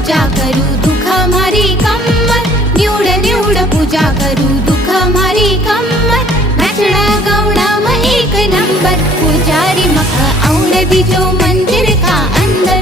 पूजा करू दुःख मारी कम्मर निवड निवड पूजा करू दुःख मारी कम्मर नाचना गावना में एक नंबर पुजारी मख औड़ दीजो मंदिर का अंदर